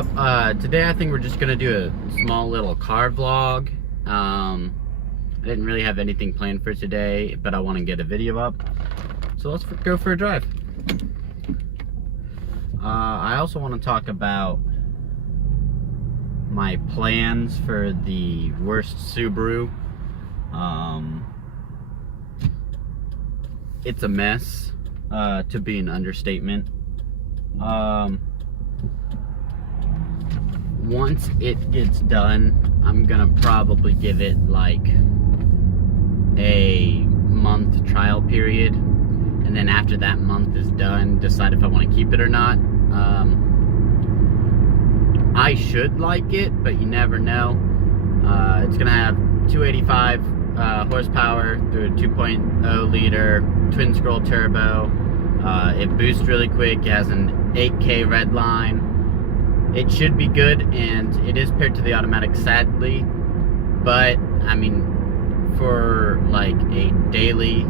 up? Today I think we're just gonna do a small little car vlog. I didn't really have anything planned for today, but I want to get a video up. So let's go for a drive. I also want to talk about my plans for the worst Subaru. It's a mess, to be an understatement. Once it gets done, I'm gonna probably give it like a month trial period, and then after that month is done, decide if I want to keep it or not. I should like it, but you never know. It's gonna have 285 horsepower through a 2.0 liter twin scroll turbo. It boosts really quick. It has an 8K red line. It should be good, and it is paired to the automatic, sadly. But I mean, for like a daily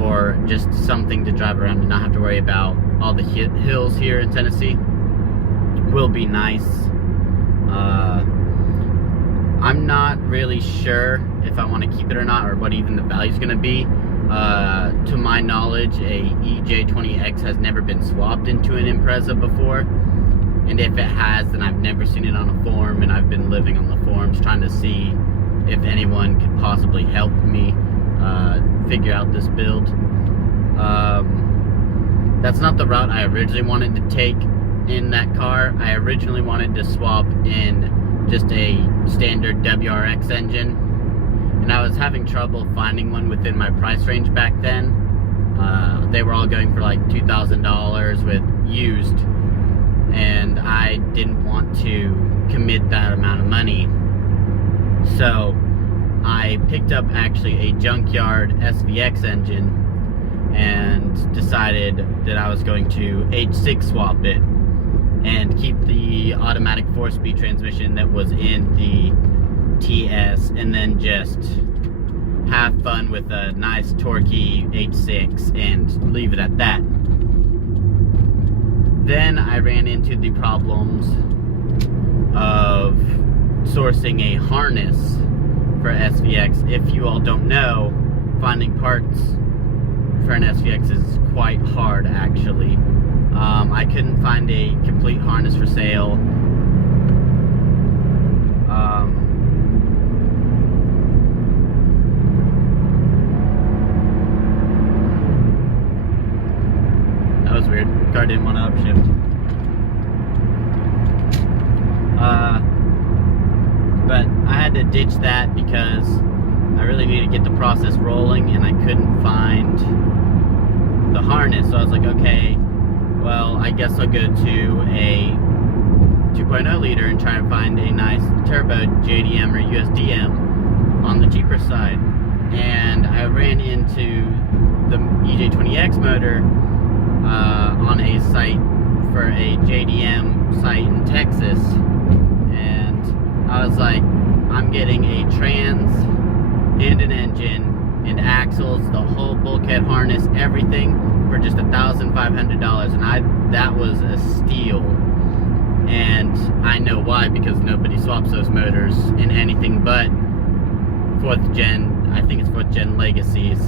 or just something to drive around and not have to worry about all the hills here in Tennessee, will be nice. I'm not really sure if I want to keep it or not, or what even the value is going to be. To my knowledge, a EJ20X has never been swapped into an Impreza before, and if it has, then I've never seen it on a forum, and I've been living on the forums trying to see if anyone could possibly help me figure out this build. That's not the route I originally wanted to take in that car. I originally wanted to swap in just a standard WRX engine, and I was having trouble finding one within my price range back then. They were all going for like $2,000 with used, and I didn't want to commit that amount of money. So I picked up actually a junkyard SVX engine and decided that I was going to H6 swap it and keep the automatic 4-speed transmission that was in the TS, and then just have fun with a nice torquey H6 and leave it at that. Then I ran into the problems of sourcing a harness for SVX. If you all don't know, finding parts for an SVX is quite hard, actually. I couldn't find a complete harness for sale. That was weird. The car didn't want to upshift. But I had to ditch that because I really needed to get the process rolling, and I couldn't find the harness. So I was like, okay, well, I guess I'll go to a 2.0 liter and try and find a nice turbo JDM or USDM on the cheaper side. And I ran into the EJ20X motor on a site for a JDM site in Texas, and I was like, I'm getting a trans and an engine and axles, the whole bulkhead harness, everything for just $1,500, and that was a steal. And I know why, because nobody swaps those motors in anything but 4th gen, I think it's 4th gen legacies.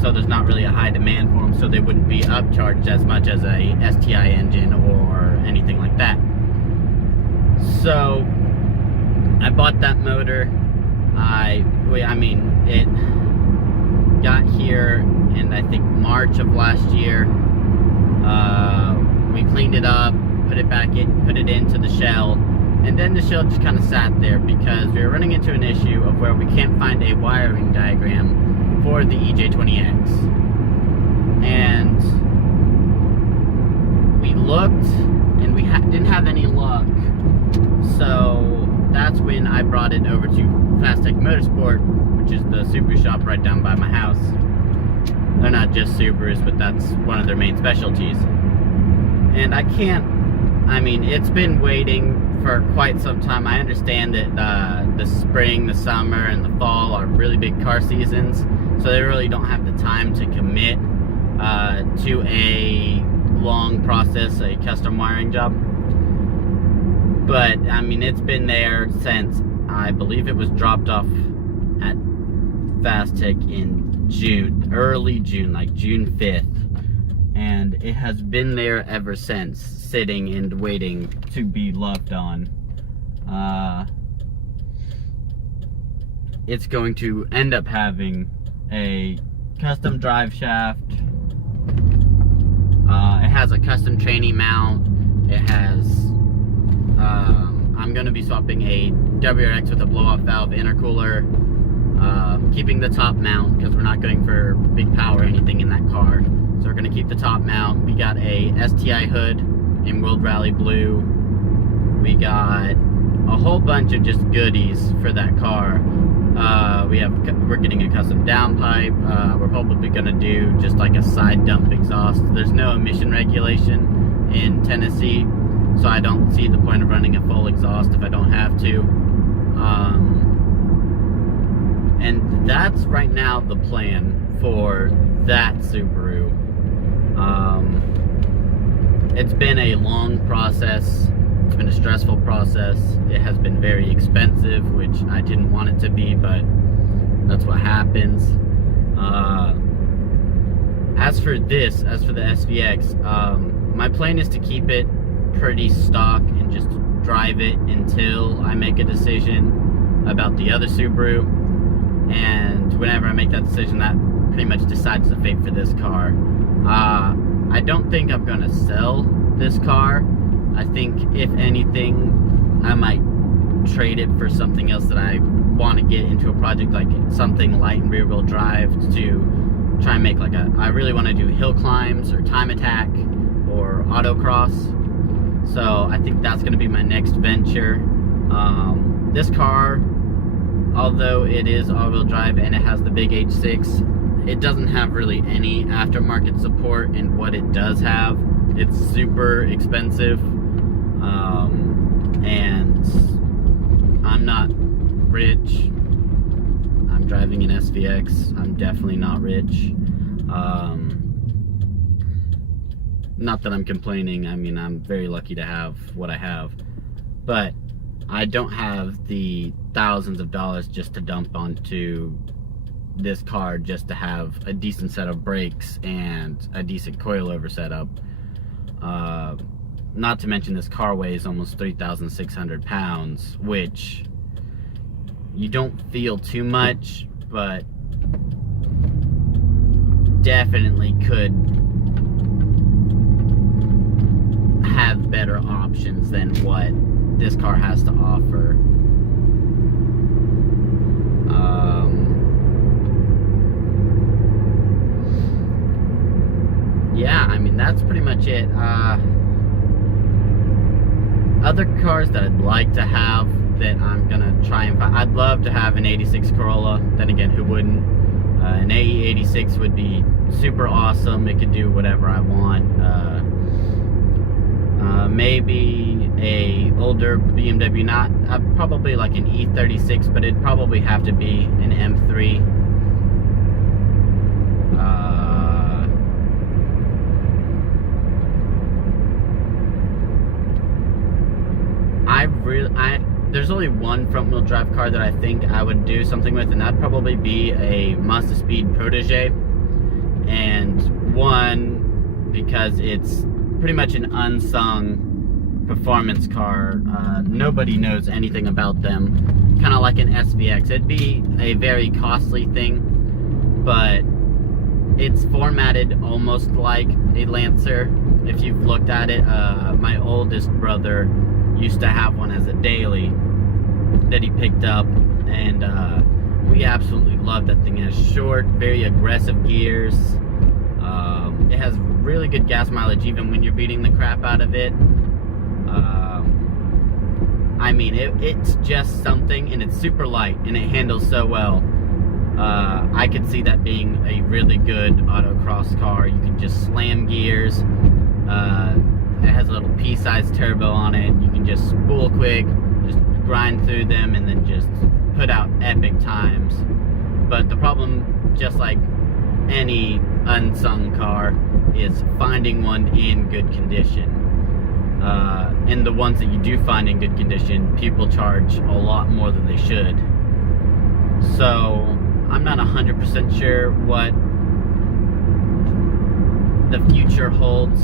So there's not really a high demand for them, so they wouldn't be upcharged as much as a STI engine or anything like that. So I bought that motor. I mean, it got here in, I think, March of last year. We cleaned it up, put it back in, put it into the shell, and then the shell just kind of sat there because we were running into an issue of where we can't find a wiring diagram for the EJ20X. And we looked, and we didn't have any luck. So that's when I brought it over to Fastech Motorsport, which is the Subaru shop right down by my house. They're not just Subarus, but that's one of their main specialties. And I mean, it's been waiting for quite some time. I understand that the spring, the summer, and the fall are really big car seasons, so they really don't have the time to commit to a long process, a custom wiring job. But I mean, it's been there since, I believe it was dropped off at Fast Tech in June, early June, like June 5th. And it has been there ever since, sitting and waiting to be loved on. It's going to end up having a custom drive shaft. It has a custom tranny mount. It has, I'm going to be swapping a WRX with a blow-off valve intercooler. Keeping the top mount, because we're not going for big power or anything in that car. So we're going to keep the top mount. We got a STI hood in World Rally Blue. We got a whole bunch of just goodies for that car. We're getting a custom downpipe. We're probably going to do just like a side dump exhaust. There's no emission regulation in Tennessee, so I don't see the point of running a full exhaust if I don't have to. And that's right now the plan for that Subaru. It's been a long process. It's been a stressful process. It has been very expensive, which I didn't want it to be, but that's what happens. As for the SVX, my plan is to keep it pretty stock and just drive it until I make a decision about the other Subaru. And whenever I make that decision, that pretty much decides the fate for this car. I don't think I'm gonna sell this car. I think, if anything, I might trade it for something else that I want to get into a project, like something light and rear wheel drive, to try and make like I really want to do hill climbs or time attack or autocross. So I think that's going to be my next venture. This car, although it is all-wheel drive and it has the big H6, it doesn't have really any aftermarket support, and what it does have, it's super expensive. And I'm not rich. I'm driving an SVX. I'm definitely not rich. Not that I'm complaining. I mean, I'm very lucky to have what I have. But I don't have the thousands of dollars just to dump onto this car just to have a decent set of brakes and a decent coilover setup. Not to mention this car weighs almost 3,600 pounds, which you don't feel too much, but definitely could have better options than what this car has to offer. Yeah, I mean, that's pretty much it. Other cars that I'd like to have that I'm gonna try and find, I'd love to have an 86 Corolla. Then again, who wouldn't? An AE86 would be super awesome. It could do whatever I want. Maybe a older BMW, not probably like an E36, but it'd probably have to be an M3. There's only one front-wheel drive car that I think I would do something with, and that'd probably be a Mazda Speed Protege. And one, because it's pretty much an unsung performance car. Nobody knows anything about them. Kind of like an SVX. It'd be a very costly thing, but it's formatted almost like a Lancer. If you've looked at it, my oldest brother used to have one as a daily that he picked up, and we absolutely love that thing. It has short, very aggressive gears. It has really good gas mileage even when you're beating the crap out of it. I mean, it's just something, and it's super light, and it handles so well. I could see that being a really good autocross car. You can just slam gears. It has a little pea-sized turbo on it. You can just spool quick, just grind through them, and then just put out epic times. But the problem, just like any unsung car, is finding one in good condition. And the ones that you do find in good condition, people charge a lot more than they should. So I'm not 100% sure what the future holds,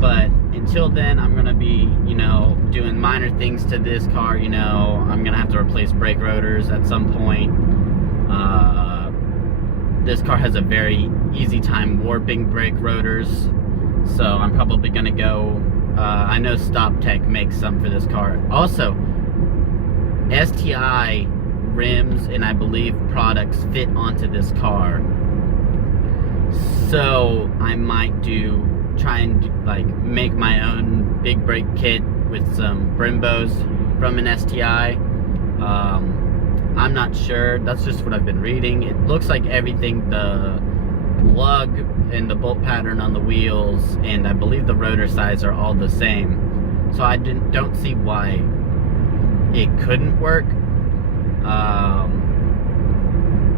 but until then, I'm gonna be, you know, doing minor things to this car. You know, I'm gonna have to replace brake rotors at some point. This car has a very easy time warping brake rotors, so I'm probably gonna go. I know Stop Tech makes some for this car. Also, STI rims and I believe products fit onto this car, so I might try and like make my own big brake kit with some Brimbos from an STI. I'm not sure. That's just what I've been reading. It looks like everything, the lug and the bolt pattern on the wheels, and I believe the rotor size are all the same. So I don't see why it couldn't work.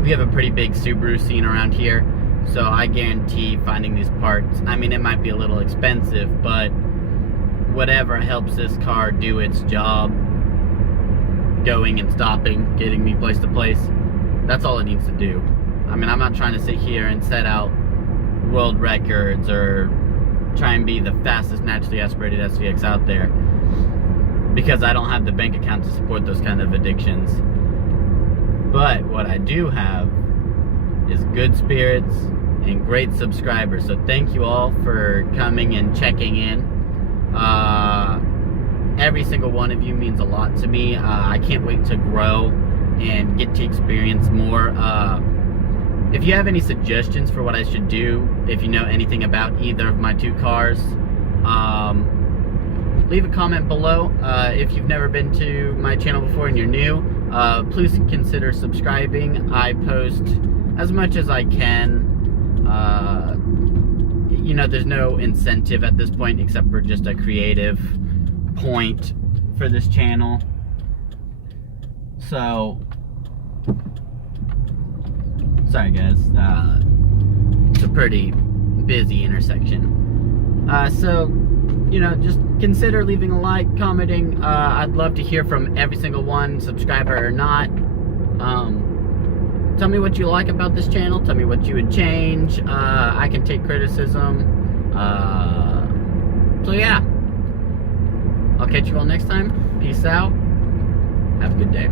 We have a pretty big Subaru scene around here, so I guarantee finding these parts, I mean, it might be a little expensive, but whatever helps this car do its job, going and stopping, getting me place to place, that's all it needs to do. I mean, I'm not trying to sit here and set out world records or try and be the fastest naturally aspirated SVX out there, because I don't have the bank account to support those kind of addictions. But what I do have is good spirits and great subscribers. So thank you all for coming and checking in. Every single one of you means a lot to me. I can't wait to grow and get to experience more. If you have any suggestions for what I should do, if you know anything about either of my two cars, leave a comment below. If you've never been to my channel before and you're new, please consider subscribing. I post as much as I can. You know, there's no incentive at this point except for just a creative point for this channel. So, sorry guys, it's a pretty busy intersection. So, you know, just consider leaving a like, commenting. I'd love to hear from every single one, subscriber or not. Tell me what you like about this channel. Tell me what you would change. I can take criticism. So yeah, I'll catch you all next time. Peace out. Have a good day.